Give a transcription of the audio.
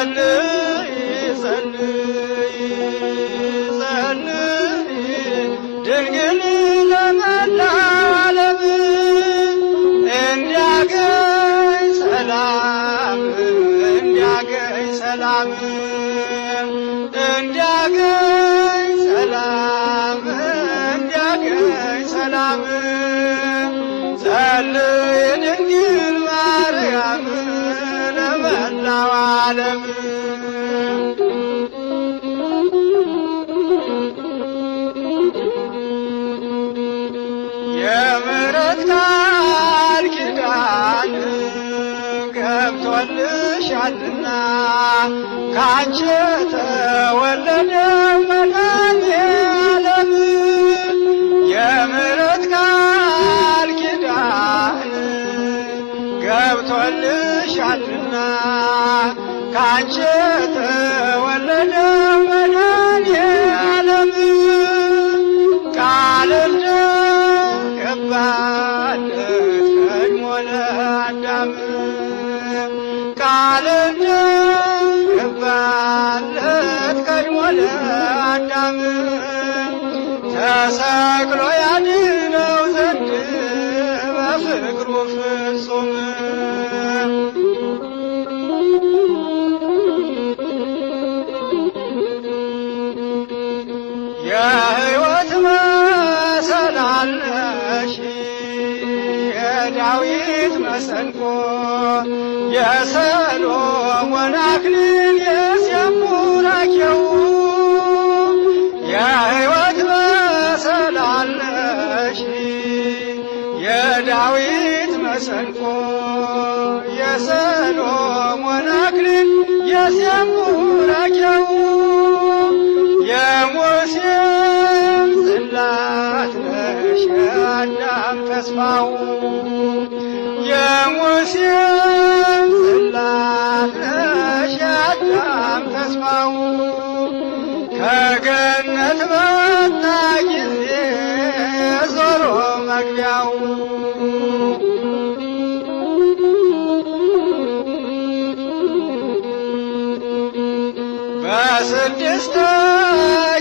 ጸልይ ጸልይ ጸልይ ድንግል ለመላው ዓለም እንዲያገኝ ሰላም እንዲያገኝ ሰላም እንዲያገኝ ሰላም እንዲያገኝ ሰላም ጸልይ ድንግል ማርያም ለመላው ዓለም የምሕረት ቃል ኪዳን ገብቶልሻልና ካንቺ ተወለደው መድኃኔዓለም የምሕረት ቃል ኪዳን ገብቶልሻልና ካንቺ ተወለደው መድኃኔዓለም ቃል እንደገባለት ቀድሞ ለአዳም ቃል እንደገባለት ቀድሞ ለአዳም ተሰቅሎ ያድነው ዘንድ በፍቅሩ ፍጹም የሕይወት መሰላል ነሽ የዳዊት መሰንቆ የሰሎሞን አክሊል የሴም ቡራኬው የሕይወት መሰላል ነሽ የዳዊት መሰንቆ የሰሎሞን አክሊል የሴም ቡራኬው የሙሴም ጽላት ነሽ የአዳም ተስፋው የሙሴም ጽላት ነሽ የአዳም ተስፋው ከገነት በወጣ ጊዜ ዞሮ መግቢያው በስድስተኛው